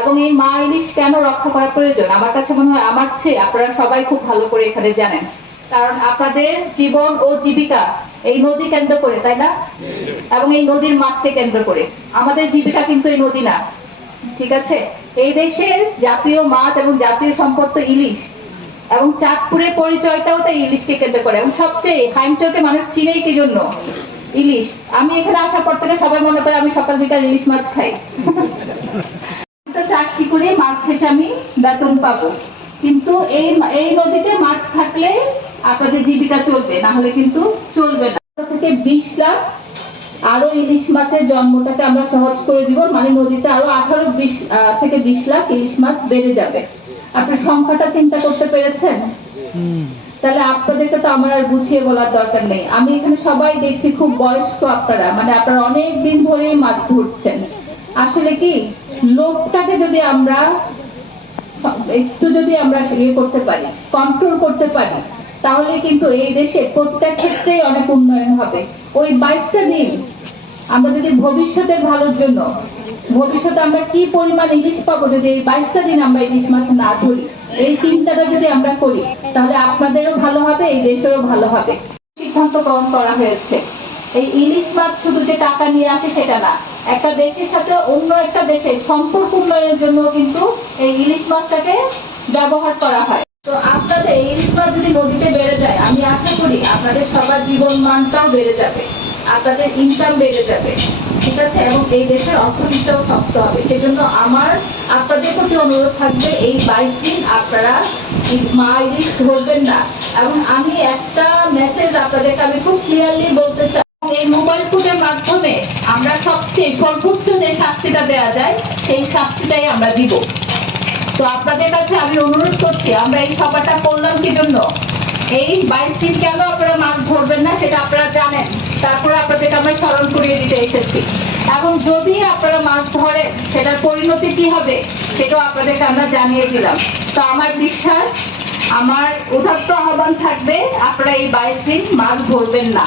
এবং এই মা ইলিশ কেন রক্ষা করা প্রয়োজন? আমার কাছে মনে হয় আমার চেয়ে আপনারা সবাই খুব ভালো করে এখানে জানেন। কারণ আপনাদের জীবন ও জীবিকা এই নদী কেন্দ্র করে, তাই না? এবং এই নদীর মাছকে কেন্দ্র করে। আমাদের জীবিকা কিন্তু এই নদী না। ঠিক আছে? এই দেশের জাতীয় মাছ এবং জাতীয় সম্পদ তো ইলিশ। এবং চাঁদপুরের পরিচয়টাও তো ইলিশকে কেন্দ্র করে। এবং সবচেয়ে হাইমচকে মানুষ চিনেই কি জন্য? ইলিশ। আমি এখানে আসার পর থেকে সবাই মনে করে আমি সকাল বিকাল ইলিশ মাছ খাই। করে মাছ শেষে আমি বেতন পাবো। কিন্তু এই এই নদীতে মাছ থাকলে আপনাদের জীবিকা চলবে না হলে কিন্তু চলবে না। থেকে বিশ লাখ আরও ইলিশ মাছের জন্মটাকে আমরা সহজ করে দিব মানে নদীতে আরও আঠারো বিশ থেকে বিশ লাখ ইলিশ মাছ বেড়ে যাবে। আপনি সংখ্যাটা চিন্তা করতে পেরেছেন? তাহলে আপনাদেরকে তো আমার আর বুঝিয়ে বলার দরকার নেই। আমি এখানে সবাই দেখছি খুব বয়স্ক আপনারা মানে আপনারা অনেক দিন ধরেই মাছ ধরছেন। আসলে কি লোকটাকে যদি আমরা, একটু যদি আমরা ইয়ে করতে পারি কন্ট্রোল করতে পারি, তাহলে কিন্তু এই দেশে প্রত্যেক ক্ষেত্রেই অনেক উন্নয়ন হবে। ওই বাইশটা দিন আমরা যদি ভবিষ্যতের ভালোর জন্য, ভবিষ্যতে আমরা কি পরিমাণ ইলিশ পাবো যদি এই বাইশটা দিন আমরা ইলিশ মাছ না ধরি, এই চিন্তাটা যদি আমরা করি, তাহলে আপনাদেরও ভালো হবে, এই দেশেরও ভালো হবে। সিদ্ধান্ত গ্রহণ করা হয়েছে। এই ইলিশ মাছ শুধু যে টাকা নিয়ে আসে সেটা না, একটা দেশের সাথে অন্য একটা দেশের সম্পর্ক উন্নয়নের জন্য কিন্তু এই ইলিশ মাছটাকে ব্যবহার করা হয়। তো আপনাদের ইলিশ মাছ যদি নদীতে বেড়ে যায়, আমি আশা করি আপনাদের সবার জীবন মানটাও বেড়ে যাবে, আপনাদের ইনকাম বেড়ে যাবে, ঠিক আছে? এবং এই দেশের অর্থনীতিটাও শক্ত হবে। সেজন্য আমার, আপনাদের প্রতি অনুরোধ থাকবে, এই বাইশ দিন আপনারা মা ইলিশ ধরবেন না। এবং আমি একটা মেসেজ আপনাদেরকে আমি খুব ক্লিয়ারলি বলতে চাই। সবচেয়ে সর্বোচ্চ যে শাস্তিটা দেওয়া যায়, সেই শাস্তিটাই আমরা দিব। তো আপনাদের কাছে আমি অনুরোধ করছি, আমরা এই সভাটা করলাম কি জন্য এই বাইশ দিন কেন আপনারা মাছ ধরবেন না, সেটা আপনারা জানেন। তারপরে আপনাদেরকে আমরা স্মরণ করিয়ে দিতে এসেছি। এবং যদি আপনারা মাছ ধরেন, সেটার পরিণতি কি হবে, সেটাও আপনাদেরকে আমরা জানিয়ে দিলাম। তো আমার বিশ্বাস, আমার উদাত্ত আহ্বান থাকবে, আপনারা এই বাইশ দিন মাছ ধরবেন না।